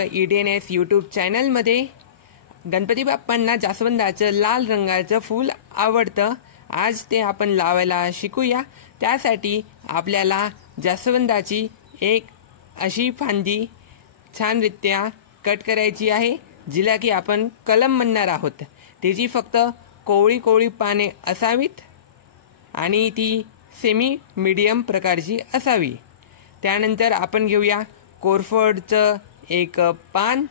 आपलं EDNS YouTube चॅनलमध्ये. गणपती बाप्पांना जास्वंदाचं लाल रंगाचं फूल आवडतं. आज ते आपण लावायला शिकूया. त्यासाठी आपल्याला जास्वंदाची एक अशी फांदी छानरित्या कट करायची आहे, जिला की आपण कलम म्हणणार आहोत. त्याची फक्त कोवळी कोवळी पाने असावीत आणि ती सेमी मीडियम प्रकारची असावी. त्यानंतर आपण घेऊया कोरफडचं एक पान,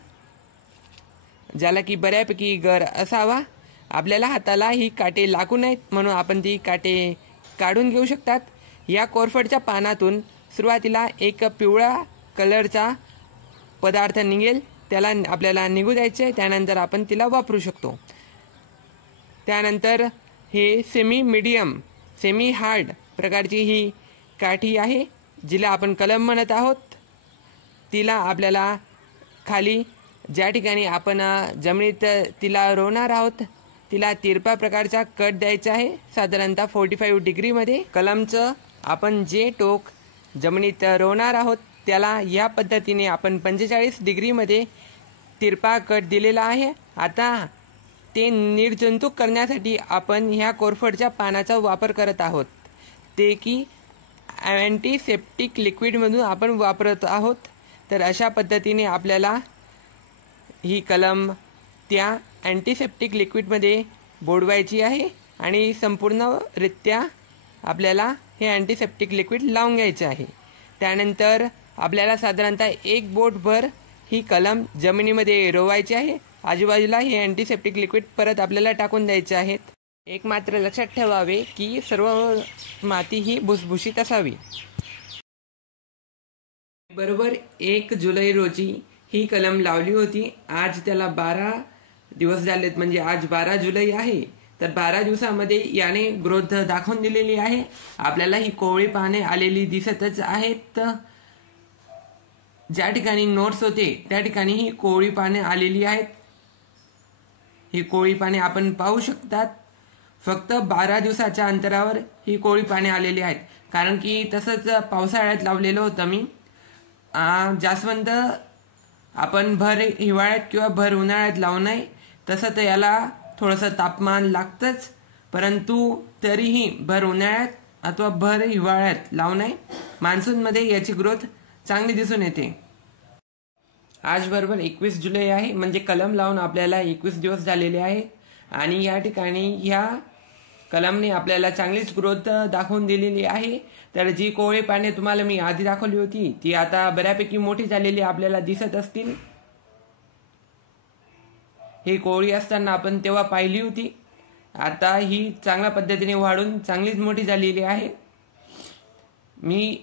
ज्याला की बऱ्यापैकी गर असावा. आपल्याला हाताला ही काटे लागू नयेत म्हणून आपण ती काटे काढून घेऊ शकतात. या कोरफडच्या पानातून सुरुवातीला एक पिवळा कलरचा पदार्थ निघेल, त्याला आपल्याला निघू द्यायचे. त्यानंतर आपण तिला वापरू शकतो. त्यानंतर हे सेमी हार्ड प्रकारची ही काठी आहे, जिला आपण कलम म्हणत आहोत. तिला आपल्याला खाली ज्या ठिकाणी आपण जमिनीत तिला रोवणार आहोत, तिला तिरपा प्रकारचा कट द्यायचा आहे, साधारणतः 45 डिग्रीमध्ये. कलमचं आपण जे टोक जमिनीत रोवणार आहोत त्याला या पद्धतीने आपण 45 डिग्रीमध्ये तिरपा कट दिलेला आहे. आता ते निर्जंतुक करण्यासाठी आपण ह्या कोरफडच्या पानाचा वापर करत आहोत. ते की अँटीसेप्टिक लिक्विडमधून आपण वापरत आहोत. तर अशा पद्धतीने आपल्याला ही कलम त्या अँटीसेप्टिक लिक्विडमध्ये बुडवायची आहे आणि संपूर्णरित्या आपल्याला हे अँटीसेप्टिक लिक्विड लावून घ्यायचे आहे. त्यानंतर आपल्याला साधारणतः 1 बोटभर ही कलम जमिनीमध्ये रोवायची आहे. आजूबाजूला हे अँटीसेप्टिक लिक्विड परत आपल्याला टाकून द्यायचे आहेत. एक मात्र लक्षात ठेवावे की सर्व माती ही भुसभुशीत असावी. बरोबर 1 जुलै रोजी ही कलम लावली होती. आज त्याला 12 दिवस झालेत, म्हणजे आज 12 जुलै आहे. तर 12 दिवसामध्ये याने ग्रोथ दाखवून दिलेली आहे. आपल्याला ही कोवळी पाने आलेली दिसतच आहेत. ज्या ठिकाणी नोट्स होते त्या ठिकाणी ही कोवळी पाने आलेली आहेत. ही कोवळी पाने आपण पाहू शकतात. फक्त 12 दिवसाच्या अंतरावर ही कोवळी पाने आलेली आहेत. कारण की तसंच पावसाळ्यात लावलेलं होतं मी. जास्वंद आपण भर हिवाळ्यात किंवा भर उन्हाळ्यात लावू नये. तसं तर याला थोडंसं तापमान लागतंच, परंतु तरीही भर उन्हाळ्यात अथवा भर हिवाळ्यात लावू नये. मान्सूनमध्ये याची ग्रोथ चांगली दिसून येते. आज बरोबर 21 जुलै आहे, म्हणजे कलम लावून आपल्याला 21 दिवस झालेले आहे. आणि या ठिकाणी ह्या कलमने आपल्याला चांगलीच ग्रोथ दाखवून दिलेली आहे. तर जी कोवळी पाने तुम्हाला मी आधी दाखवली होती ती आता बऱ्यापैकी मोठी झालेली आपल्याला दिसत असतील. ही कोवळी असताना आपण तेव्हा पाहिली होती. आता ही चांगल्या पद्धतीने वाढून चांगलीच मोठी झालेली आहे. मी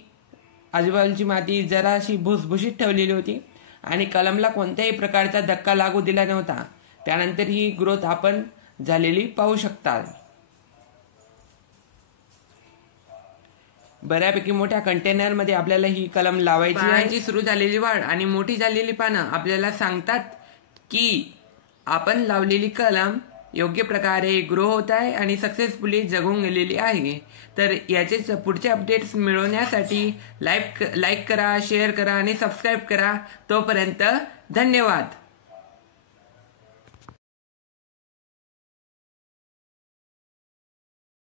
आजूबाजूची माती जराशी भुसभुशीत ठेवलेली होती आणि कलमला कोणत्याही प्रकारचा धक्का लागू दिला नव्हता. त्यानंतर ही ग्रोथ आपण झालेली पाहू शकता. बऱ्यापैकी मोठ्या कंटेनरमध्ये आपल्याला ही कलम लावायची आहे. सुरू झालेली वाढ आणि मोठी झालेली पानं आपल्याला सांगतात की आपण लावलेली कलम योग्य प्रकारे ग्रो होत आहे आणि सक्सेसफुली जगून गेलेली आहे. तर याचेच पुढचे अपडेट्स मिळवण्यासाठी लाईक करा, शेअर करा आणि सबस्क्राईब करा. तोपर्यंत धन्यवाद.